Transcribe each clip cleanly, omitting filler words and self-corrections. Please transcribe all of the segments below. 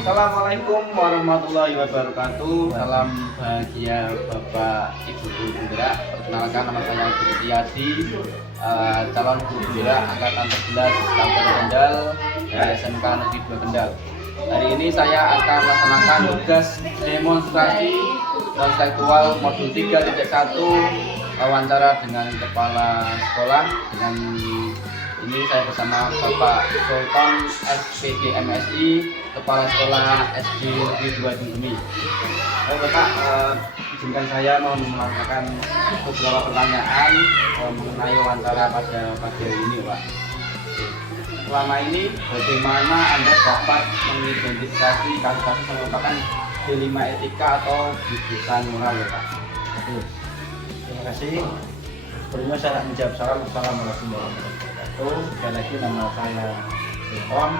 Assalamualaikum warahmatullahi wabarakatuh. Salam bahagia Bapak Ibu Guru Penggerak. Perkenalkan, nama saya Guru Riyadi, calon guru penggerak angkatan 11 Kabupaten Kendal dari SMK Negeri 2 Kendal. Hari ini saya akan melaksanakan tugas demonstrasi konseptual modul 3.1 wawancara dengan kepala sekolah. Dengan ini saya bersama Bapak Sultan SPD MSI, Kepala Sekolah SD Negeri 2 Dungdumi. Bapak, izinkan saya mau melakukan beberapa pertanyaan mengenai wawancara pada pagi hari ini, Pak. Selama ini bagaimana Anda dapat mengidentifikasi kasus-kasus yang merupakan dilema etika atau gugatan moral, ya, Pak? Terima kasih. Sebelumnya saya akan menjawab salam. Assalamualaikum warahmatullahi wabarakatuh. Sekali lagi nama saya Sultan,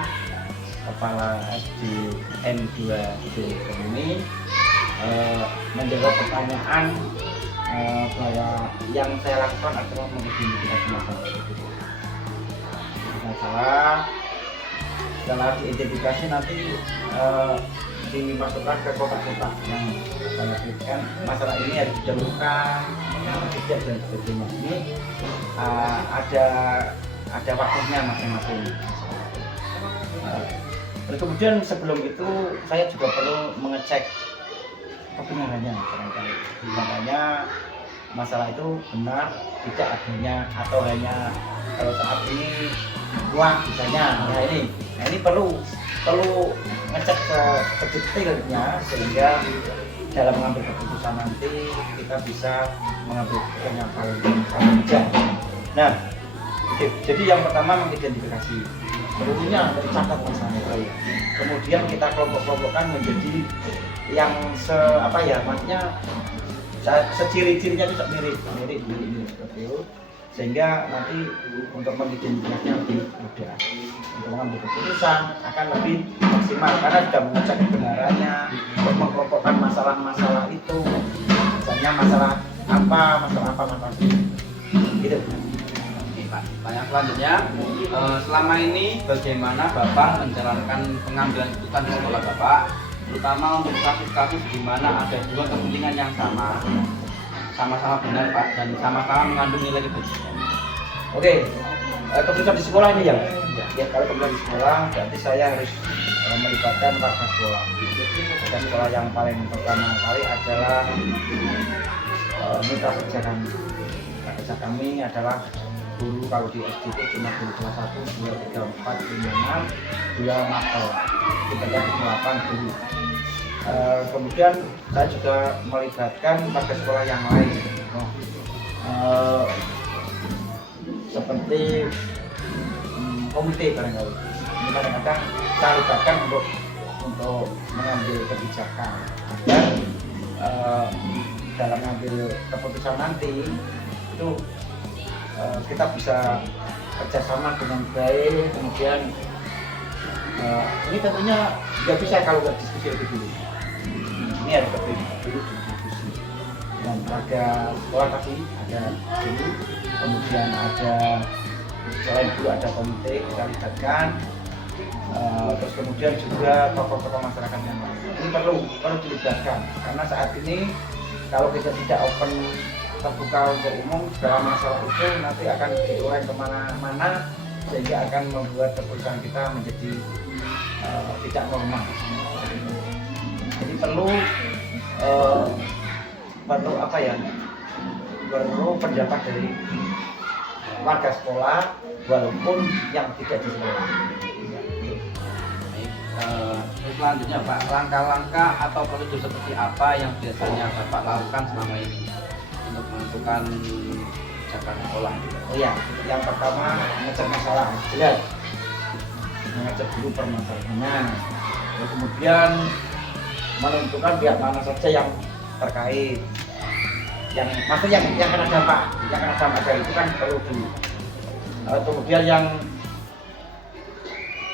Kepala SDN 2 Dungdumi. Menjawab pertanyaan bahwa yang saya lakukan adalah mengidentifikasi masalah. Setelah diidentifikasi nanti dimasukkan ke kotak-kotak yang saya berikan. Masalah ini harus didahulukan, tidak, dan sebagainya. Ini ada waktunya masing-masing. Dan kemudian sebelum itu saya juga perlu mengecek kebenarannya, barangkali. Makanya masalah itu benar tidak adanya, atau hanya kalau saat ini uang misalnya. Nah ini perlu ngecek ke detailnya, sehingga dalam mengambil keputusan nanti kita bisa mengambil keputusan yang paling bijak. Nah, jadi yang pertama mengidentifikasi, perlunya tercatat masalahnya. Kemudian kita kelompok-kelompokkan menjadi yang maksudnya seciri-cirinya itu mirip seperti itu, sehingga nanti untuk mengidentifikasinya lebih mudah, untuk mengambil keputusan akan lebih maksimal karena sudah mengecek kebenarannya, untuk mengelompokkan masalah-masalah itu, misalnya masalah itu gitu. Oke, Pak. Pertanyaan selanjutnya, selama ini bagaimana Bapak menjalankan pengambilan keputusan di sekolah Bapak, terutama untuk kasus-kasus di mana ada dua kepentingan yang sama-sama benar, Pak, dan sama-sama mengandung nilai kebencian? Oke, keputusan di sekolah ini ya, kalau keputusan di sekolah berarti saya harus melibatkan warga sekolah. Warga sekolah yang paling pertama kali adalah mitra kerja kami. Mitra kerja kami adalah guru. Kalau di SD itu cuma guru kelas 1, 2, 3, 4, 5, 6, 2 mapel, kita ada 8 guru. Kemudian saya juga melibatkan warga sekolah yang lain, seperti komite barangkali. Ini kadang-kadang saya libatkan untuk mengambil kebijakan, dan dalam mengambil keputusan nanti itu kita bisa kerjasama dengan baik. Kemudian ini tentunya nggak bisa kalau nggak diskusi lebih dulu. Ini harus dulu diskusi dengan warga sekolah tadi, ada dulu, kemudian ada selain dulu ada komite kita libatkan, terus kemudian juga tokoh-tokoh masyarakat yang lain. Ini perlu dilibatkan karena saat ini kalau kita tidak open, terbuka untuk umum, dalam masalah itu nanti akan diurai kemana-mana, sehingga akan membuat keputusan kita menjadi tidak normal. Jadi perlu pendapat dari warga sekolah walaupun yang tidak di sekolah. Selanjutnya, Pak, langkah-langkah atau prosedur seperti apa yang biasanya Bapak lakukan selama ini untuk menentukan kebijakan sekolah? Oh ya, yang pertama mengecek masalah jelas, mengecek dulu permasalahannya, kemudian menentukan pihak mana saja yang terkait, yang kena dampak dari itu kan perlu dulu. Kemudian yang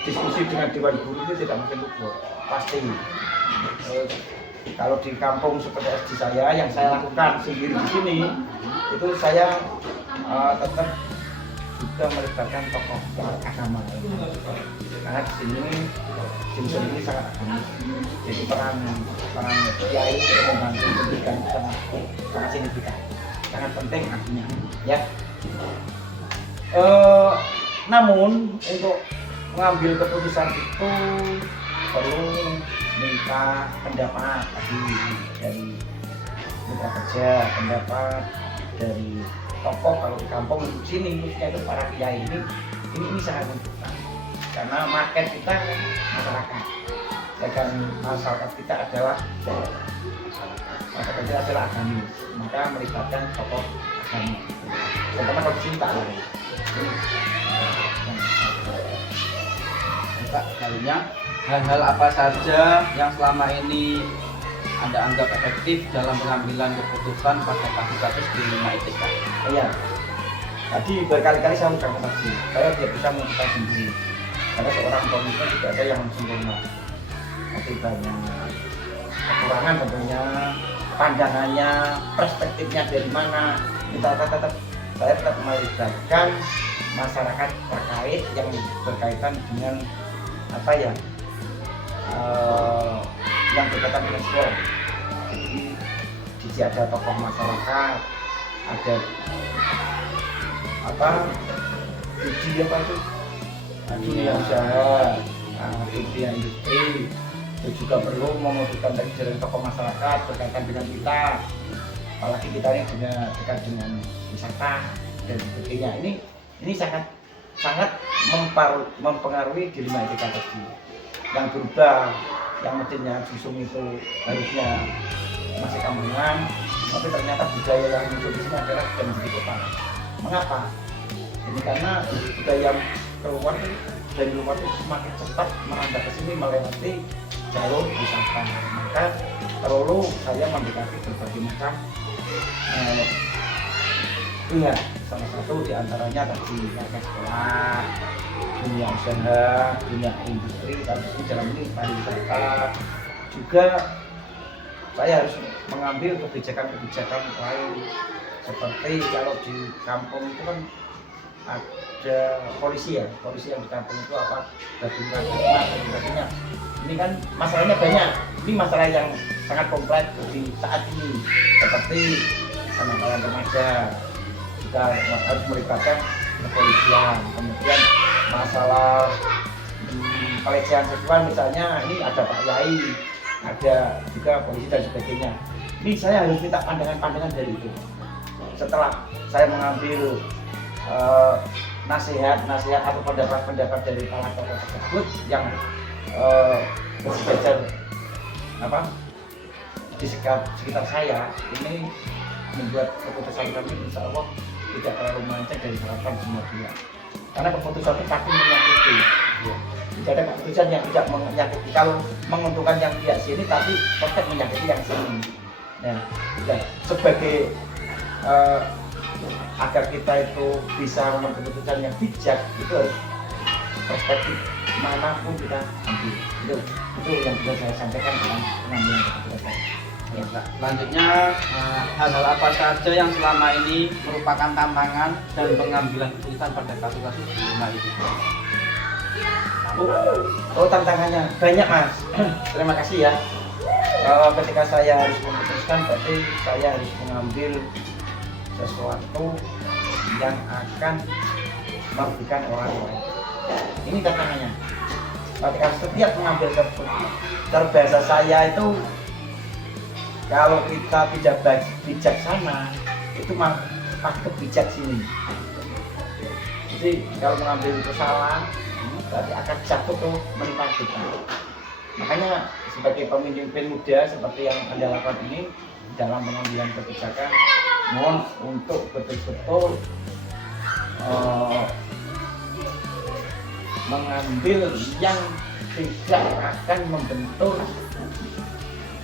diskusi dengan dewan guru itu tidak mungkin luput, pasti. Kalau di kampung seperti SD saya, yang saya lakukan sendiri di sini, itu saya tetap juga melibatkan tokoh agama. Karena di sini Jimson ini sangat agamis. Jadi peran kiai untuk membantu pendidikan itu sangat signifikan, sangat penting artinya. Ya. Namun untuk mengambil keputusan itu perlu minta pendapat tadi dari mitra kerja, pendapat dari tokoh kalau di kampung di sini khususnya itu para kiai ini sangat menentukan karena market kita masyarakat, dan masyarakat kita adalah agamis, maka melibatkan tokoh agama. Terutama kalau di sini tak ada. Pak, selanjutnya hal-hal apa saja yang selama ini Anda anggap efektif dalam pengambilan keputusan pada kasus-kasus di lima ITK? Iya, tadi berkali-kali saya ucapkan tadi, saya tidak bisa memutuskan sendiri karena seorang pemimpin tidak ada yang sempurna, tapi banyak kekurangan tentunya, pandangannya, perspektifnya dari mana. Saya tetap melibatkan masyarakat terkait yang berkaitan dengan apa ya, yang berkaitan dengan sport. Jadi di sini ada tokoh masyarakat, ada apa, dunia usaha, dunia industri. Itu juga perlu membutuhkan dari jalan tokoh masyarakat berkaitan dengan kita, apalagi kita ini punya dekat dengan wisata dan sebagainya. Ini sangat mempengaruhi di lima ITK tadi. Yang berubah, yang mestinya Jusung itu harusnya masih kampungan, tapi ternyata budaya yang muncul di sini adalah sudah menjadi kota. Mengapa? Ini karena budaya keluar dari luar itu semakin cepat merambah ke sini melewati jalur wisata. Maka perlu saya mendekati berbagai macam pihak. Salah satu diantaranya tadi warga sekolah, dunia usaha, dunia industri, tapi dalam ini pariwisata. Juga saya harus mengambil kebijakan-kebijakan lain, seperti kalau di kampung itu kan ada polisi yang di kampung itu apa, gabungan dan sebagainya. Ini kan masalahnya banyak. Ini masalah yang sangat kompleks di saat ini, seperti kenakalan remaja. Kita harus melibatkan kepolisian, kemudian masalah pelecehan seksual misalnya, ini ada Pak Yai, ada juga polisi dan sebagainya. Ini saya harus minta pandangan-pandangan dari itu. Setelah saya mengambil nasihat atau pendapat dari para tokoh tersebut yang bersejajar di sekitar saya, ini membuat keputusan kami insya Allah tidak terlalu melenceng dari harapan semua pihak. Karena keputusan itu pasti menyakiti. Tidak ada keputusan yang tidak menyakiti. Kalau menguntungkan yang pihak sini, tapi tetap menyakiti yang sini. Nah, sebagai agar kita itu bisa membuat keputusan yang bijak, itu harus perspektif manapun kita ambil. Itu yang bisa saya sampaikan dalam pengambilan keputusan. Ya, selanjutnya hal-hal apa saja yang selama ini merupakan tantangan dan pengambilan keputusan pada kasus-kasus di lima ITK? Tantangannya banyak, Mas. Terima kasih ya. Ketika saya harus memutuskan, berarti saya harus mengambil sesuatu yang akan merugikan orang lain. Ini tantangannya. Ketika setiap mengambil keputusan, terbahasa saya itu, kalau kita tidak bijaksana, itu pakai kebijak sini. Jadi kalau mengambil itu salah, berarti akan jatuh ke menimpa kita. Makanya sebagai pemimpin muda seperti yang Anda lakukan ini, dalam pengambilan kebijakan, mohon untuk betul-betul mengambil yang tidak akan membentur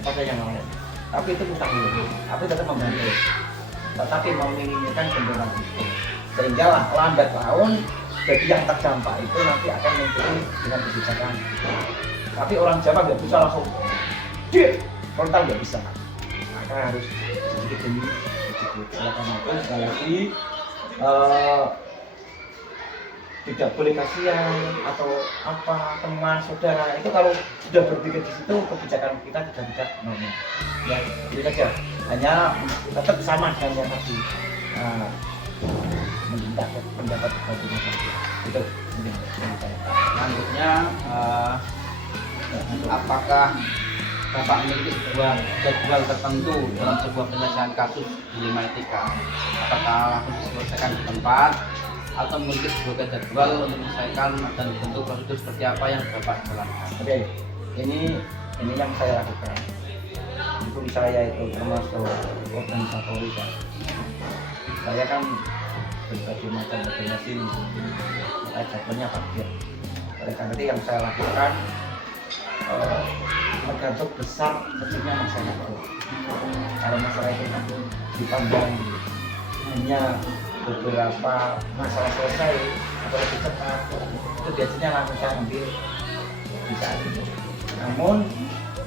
kepada yang lain. Tapi itu mustahil, tapi tetap membantu, tetapi meminimaliskan benturan itu, sehingga lambat laun bagi yang terdampak itu nanti akan mengikuti dengan kebijakan. Tapi orang Jawa nggak bisa langsung frontal, nggak bisa, maka harus sedikit demi sedikit. Silakan itu sekali lagi tidak boleh kasihan atau apa teman saudara itu kalau sudah berpikir di situ kebijakan kita tidak normal. Ya itu saja. Hanya tetap sama dengan yang tadi meminta pendapat bagi masyarakat. Itu mungkin saya. Selanjutnya apakah Bapak memiliki sebuah jadwal tertentu dalam sebuah penyelesaian kasus dilema etika? Apakah langsung diselesaikan di tempat atau memiliki sebuah jadwal untuk menyelesaikan dan bentuk prosedur seperti apa yang Bapak jalankan? Oke, ini yang saya lakukan. Itu saya itu termasuk organisatoris ya. Saya kan berbagai macam organisasi, jadwalnya padat. Oleh karena itu yang saya lakukan tergantung besar kecilnya masalah itu. Kalau masalah itu dipandang hanya beberapa masalah selesai atau lebih cepat, itu biasanya langsung saya ambil di saat itu. Namun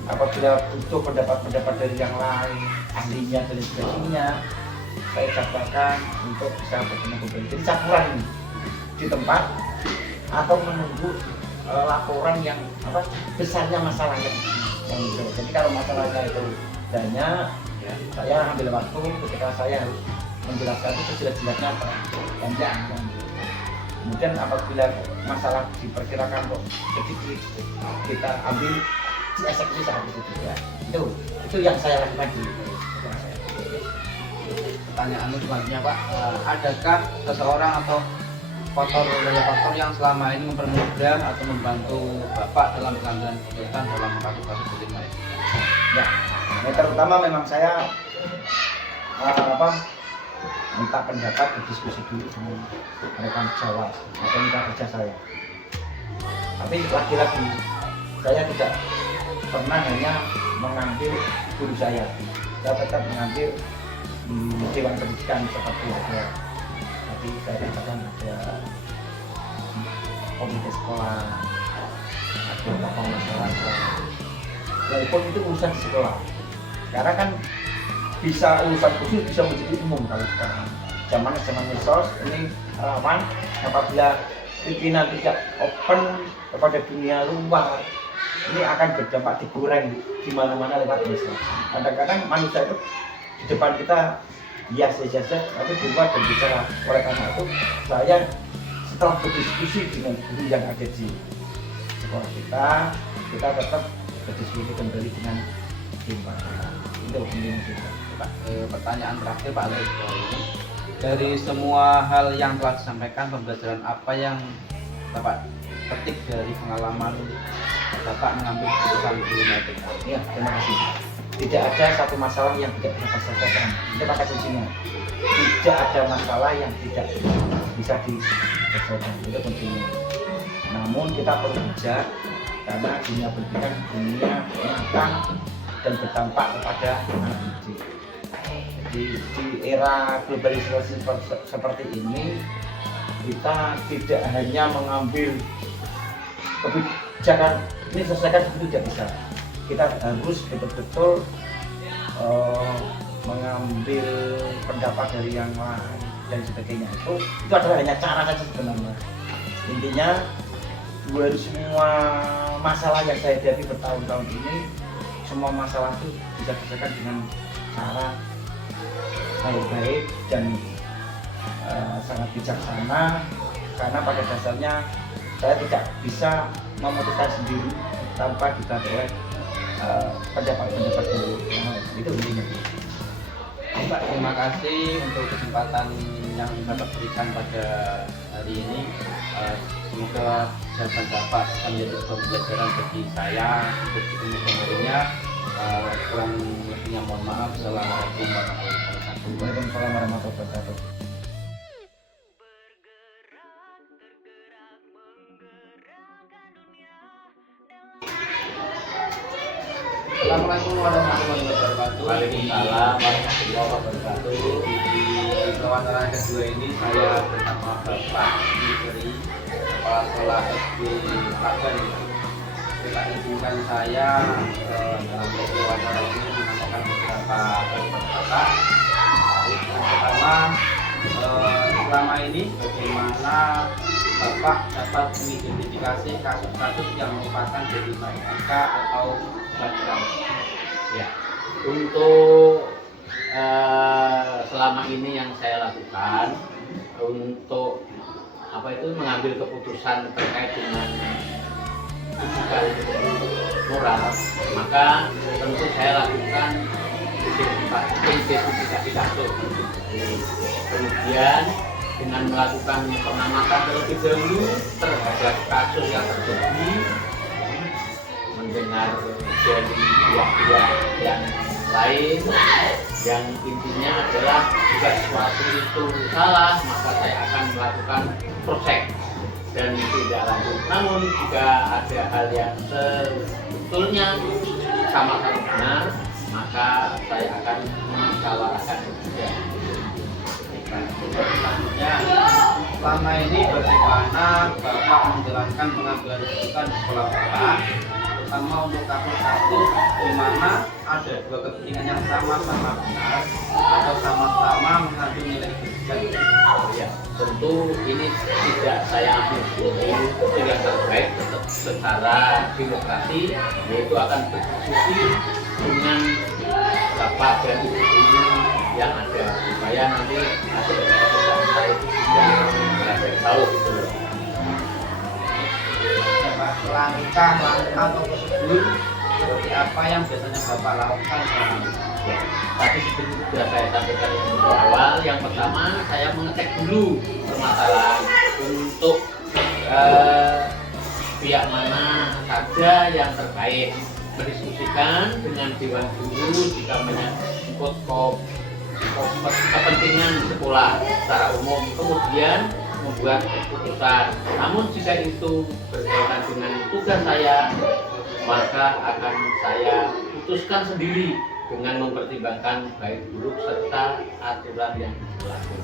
apabila butuh pendapat-pendapat dari yang lain, ahlinya dan sebagainya, saya jadwalkan untuk bisa bertemu kembali. Jadi campuran ini di tempat atau menunggu laporan yang besarnya masalahnya. Gitu. Jadi kalau masalahnya itu banyak, ya, saya ambil waktu ketika saya harus menjelaskan itu sejelas-jelasnya panjang. Kemudian apabila masalah diperkirakan kok sedikit, kita ambil dieksekusi saat itu juga. Itu yang saya lakukan di Pertanyaan selanjutnya Pak, adakah seseorang atau faktor yang selama ini mempermudah atau membantu Bapak dalam pengambilan keputusan dalam kasus-kasus dilema etika? Ya, yang terutama memang saya minta pendapat, berdiskusi dulu dengan rekan Jawa atau mitra kerja saya. Tapi lagi-lagi saya tidak pernah hanya mengambil guru saya tetap mengambil dewan pendidikan seperti ada. Tapi saya katakan ada komite sekolah, ada tokoh masyarakat. Walaupun itu urusan di sekolah. Sekarang kan bisa urusan khusus bisa menjadi umum kalau sekarang. Zaman medsos ini rawan apabila pimpinan tidak open kepada dunia luar, ini akan berdampak digoreng di mana-mana lewat medsos. Kadang-kadang manusia itu di depan kita biasa-biasa, tapi di luar berbicara. Oleh karena itu saya setelah berdiskusi dengan guru yang ada di sekolah kita tetap berdiskusi kembali dengan tim Pak. Itu penting juga. Pak, pertanyaan terakhir Pak Alex, dari semua hal yang telah disampaikan, pembelajaran apa yang Bapak petik dari pengalaman Bapak mengambil keputusan dilema etika? Ya, terima kasih. Tidak ada satu masalah yang tidak bisa diselesaikan. Itu kata kuncinya. Tidak ada masalah yang tidak bisa diselesaikan. Itu kuncinya. Namun kita perlu bijak karena dunia pendidikan dunia nyata dan berdampak kepada anak didik. Jadi di era globalisasi seperti ini kita tidak hanya mengambil kebijakan ini selesaikan itu tidak bisa. Kita harus betul-betul mengambil pendapat dari yang lain dan sebagainya. Itu adalah hanya cara saja sebenarnya. Intinya dari semua masalah yang saya hadapi bertahun-tahun ini, semua masalah itu bisa diselesaikan dengan cara baik-baik dan sangat bijaksana, karena pada dasarnya saya tidak bisa memutuskan sendiri tanpa didasari pendapat-pendapat dari itu intinya. Pak, terima kasih untuk kesempatan yang Bapak berikan pada hari ini. Semoga jawaban Bapak bisa menjadi sebuah pembelajaran bagi saya untuk ketemu kembalinya. Kurang lebihnya mohon maaf. Assalamualaikum warahmatullahi wabarakatuh. Waalaikumsalam warahmatullahi wabarakatuh. Assalamualaikum warahmatullahi wabarakatuh. Waalaikumsalam warahmatullahi wabarakatuh. Di wawancara kedua ini saya bersama Bapak Yusri, Kepala Sekolah SD Pagan. Kita izinkan saya dalam wawancara ini menanyakan beberapa Bapak. Yang pertama, selama ini bagaimana Bapak dapat mengidentifikasi kasus-kasus yang merupakan problematika atau pelanggaran? Ya, untuk selama ini yang saya lakukan untuk apa itu mengambil keputusan terkait dengan hubungan moral, maka tentu saya lakukan identifikasi kasus. Kemudian dengan melakukan pengamatan terlebih dahulu terhadap kasus yang terjadi, mendengar dari pihak-pihak yang lain, yang intinya adalah jika sesuatu itu salah maka saya akan melakukan proses dan tidak lanjut. Namun jika ada hal yang sebetulnya sama-sama benar, maka saya akan mensalahkan juga. Selanjutnya, selama ini bagaimana Bapak menjalankan pengambilan keputusan di sekolah Bapak, terutama untuk kasus-kasus di mana ada dua kepentingan yang sama-sama benar atau sama-sama mengandung nilai kebijakan? Ya, tentu ini tidak saya ambil itu yang terbaik tetap secara demokrasi, yaitu akan berdiskusi dengan bapak dan ibu yang ada supaya nanti hasil keputusan saya itu tidak tahu gitu loh. Langkah atau prosedur seperti apa yang biasanya Bapak lakukan selama ini? Ya, tadi seperti sudah saya sampaikan di awal, yang pertama saya mengecek dulu permasalahan untuk pihak mana saja yang terkait, mendiskusikan dengan dewan guru jika menyangkut kepentingan sekolah secara umum, kemudian membuat keputusan. Namun jika itu berkaitan dengan tugas saya, maka akan saya putuskan sendiri dengan mempertimbangkan baik buruk serta aturan yang berlaku.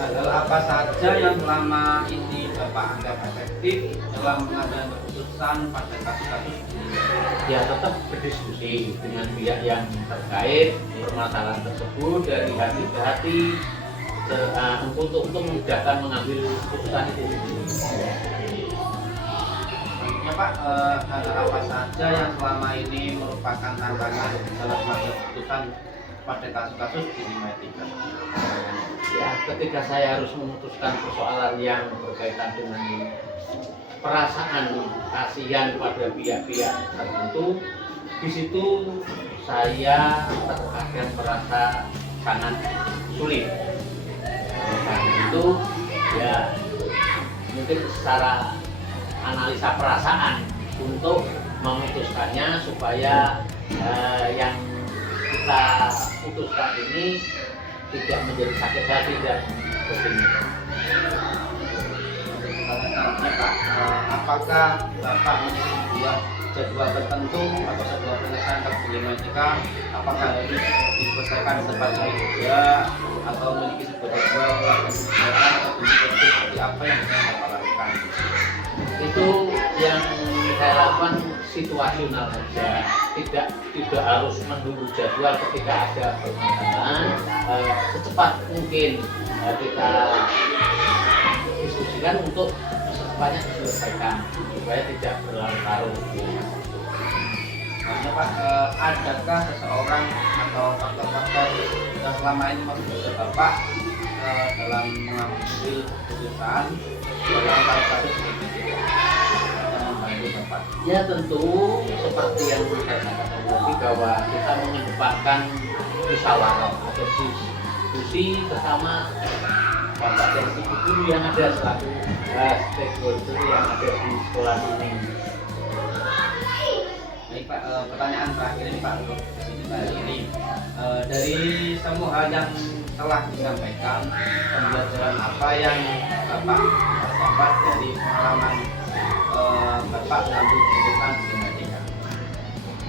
Hal apa saja yang selama ini Bapak anggap efektif dalam mengambil keputusan pada kasus-kasus ini? Ya, tetap berdiskusi dengan pihak yang terkait permasalahan tersebut dari hati ke hati untuk memudahkan mengambil keputusan itu sendiri. Selanjutnya Pak, hal apa saja yang selama ini merupakan tantangan dalam mengambil keputusan pada kasus-kasus di Etika? Ya, ketika saya harus memutuskan persoalan yang berkaitan dengan perasaan kasihan pada pihak-pihak tertentu, di situ saya terkadang merasa sangat sulit. Karena itu ya mungkin secara analisa perasaan untuk memutuskannya supaya yang kita putuskan ini tidak menjadi sakit hati dan begini. Selanjutnya Pak, apakah Bapak memiliki sebuah jadwal tertentu atau sebuah penyelesaian problematika? Apakah harus diselesaikan tepat hari juga atau memiliki sebuah jadwal kegiatan atau bentuk seperti apa yang bisa Bapak lakukan? Itu yang saya lakukan situasional saja, tidak harus menunggu jadwal ketika ada permasalahan. Secepat mungkin kita diskusikan untuk secepatnya diselesaikan supaya tidak berlarut-larut. Maksudnya Pak, adakah seseorang atau faktor-faktor yang selama ini membantu Bapak dalam mengambil keputusan dalam kasus seperti ini yang membantu Bapak? Ya, tentu seperti yang saya katakan tadi bahwa kita mengedepankan musyawarah atau diskusi bersama bapak dan ibu guru yang ada selaku stakeholder yang ada di sekolah ini. Baik Pak, pertanyaan terakhir ini Pak untuk kita ini, dari semua hal yang telah disampaikan, pembelajaran apa yang Bapak dapat dari pengalaman Bapak dalam kehidupan di Etika?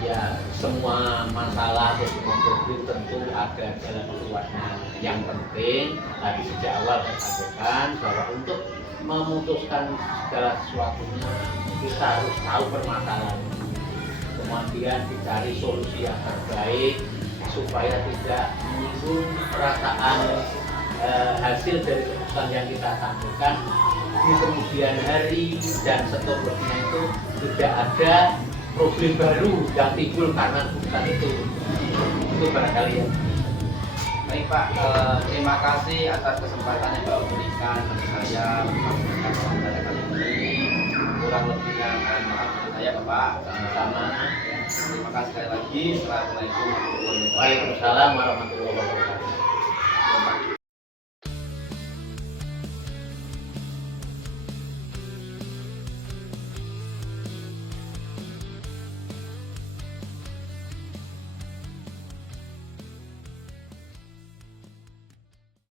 Ya, semua masalah atau semua problem tentu ada jalan keluarnya. Yang penting tadi sejak awal saya sampaikan bahwa untuk memutuskan segala sesuatunya kita harus tahu permasalahan, kemudian dicari solusi yang terbaik supaya tidak menyinggung perasaan hasil dari keputusan yang kita sampaikan di kemudian hari dan seterusnya itu tidak ada problem baru yang timbul karena keputusan itu barangkali ya. Baik Pak, terima kasih atas kesempatan yang Bapak berikan bagi saya menyampaikan wawancara kali ini. Kurang lebihnya mohon maaf dari saya Bapak. Sama. Terima kasih sekali lagi. Assalamualaikum warahmatullahi wabarakatuh. Waalaikumsalam warahmatullahi wabarakatuh.